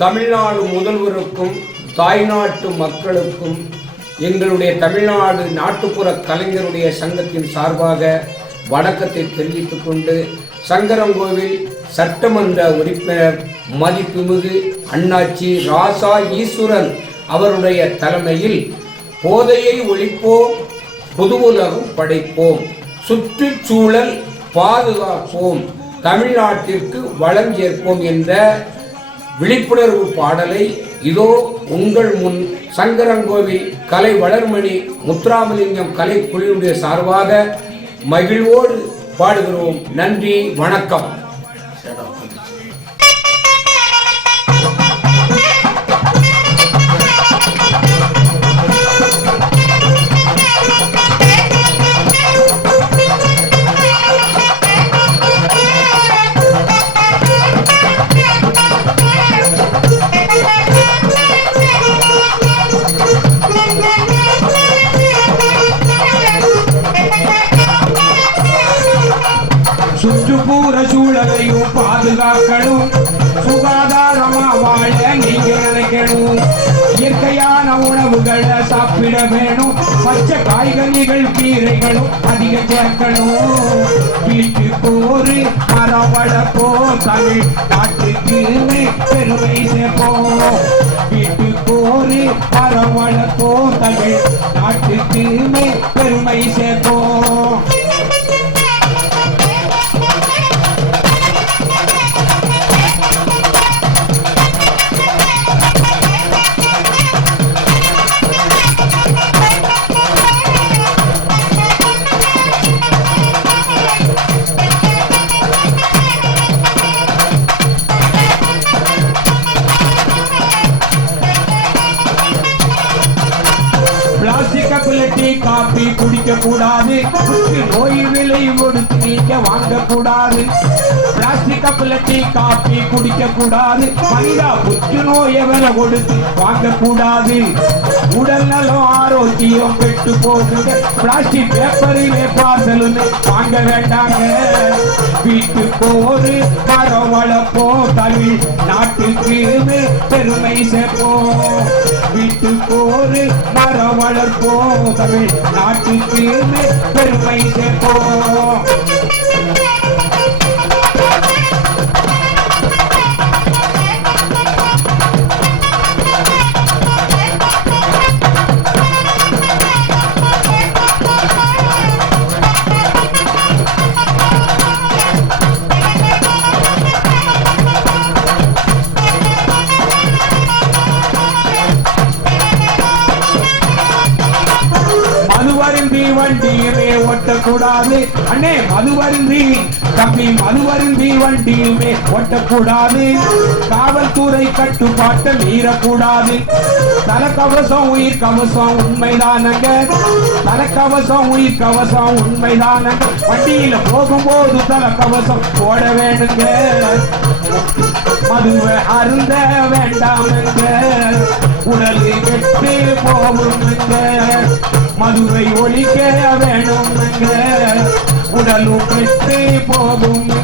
தமிழ்நாடு முதல்வருக்கும் தாய்நாட்டு மக்களுக்கும் எங்களுடைய தமிழ்நாடு நாட்டுப்புற கலைஞருடைய சங்கத்தின் சார்பாக வணக்கத்தை தெரிவித்துக் கொண்டு, சங்கரங்கோவில் சட்டமன்ற உறுப்பினர் மதிப்புமிகு அண்ணாச்சி ராசா ஈஸ்வரன் அவருடைய தலைமையில் போதையை ஒழிப்போம், புது உலகம் படைப்போம், சுற்றுச்சூழல் பாதுகாப்போம், தமிழ்நாட்டிற்கு வளம் சேர்ப்போம் என்ற விழிப்புணர்வு பாடலை இதோ உங்கள் முன் சங்கரங்கோவில் கலை வளர்மணி முத்துராமலிங்கம் கலைக்குழுவினுடைய சார்பாக மகிழ்வோடு பாடுகிறோம். நன்றி, வணக்கம். சுற்றுப்புற சூழலையும் பாதுகாக்கணும், சுகாதாரமா வாழ நீங்க நினைக்கணும், இயற்கையான உணவுகளை சாப்பிட வேணும், பச்சை காய்கறிகள் கீரைகளும் அதிக சேர்க்கணும், வீட்டுக்கு ஒரு மரம் வளர்ப்போம், தமிழ் நாட்டுக்கு பெருமை சேர்ப்போம், வீட்டுக்கு ஒரு மரம் வளர்ப்போம், தமிழ் நாட்டுக்கு பெருமை சேர்ப்போம். பிளாஸ்டிக் கப்பில் டீ காபி குடிக்க கூடாது, நோய் விலை கொடுத்து நீங்க வாங்க கூடாது, பிளாஸ்டிக் கப்பில் டீ காபி குடிக்க கூடாது, மனிதா புற்று நோயை விலை கொடுத்து வாங்க கூடாது, உடல் நலம் ஆரோக்கியம் கெட்டு போகுங்க, பிளாஸ்டிக் பேப்பரிலே பார்சலுன்னு வாங்க வேண்டாங்க, வீட்டுக்கு ஒரு மரம் வளர்ப்போம், தமிழ் நாட்டுக்கு பெருமை சேர்ப்போம், வீட்டுக்கு ஒரு மரம் வளர்ப்போம், தமிழ் நாட்டுக்கு பெருமை சேர்ப்போம். மதுவருந்தி வண்டியுமே ஓட்டக்கூடாது அண்ணே, மதுவருந்தி தம்பி, மதுவருந்தி வண்டியுமே ஓட்டக்கூடாது, காவல்துறை கட்டுப்பாட்டை மீறக்கூடாது, தலக்கவசம் உயிர் கவசம் உண்மைதானங்க, தலக்கவசம் உயிர் கவசம் உண்மைதானங்க, வண்டியில போகும்போது தலக்கவசம் போட வேணுங்க, மதுவை அருந்த வேண்டாமுங்க, உடலு கெட்டு போகுங்க, மதுவை ஒழிக்க வேணுமுங்க, உடலும் கெட்டு போகுங்க.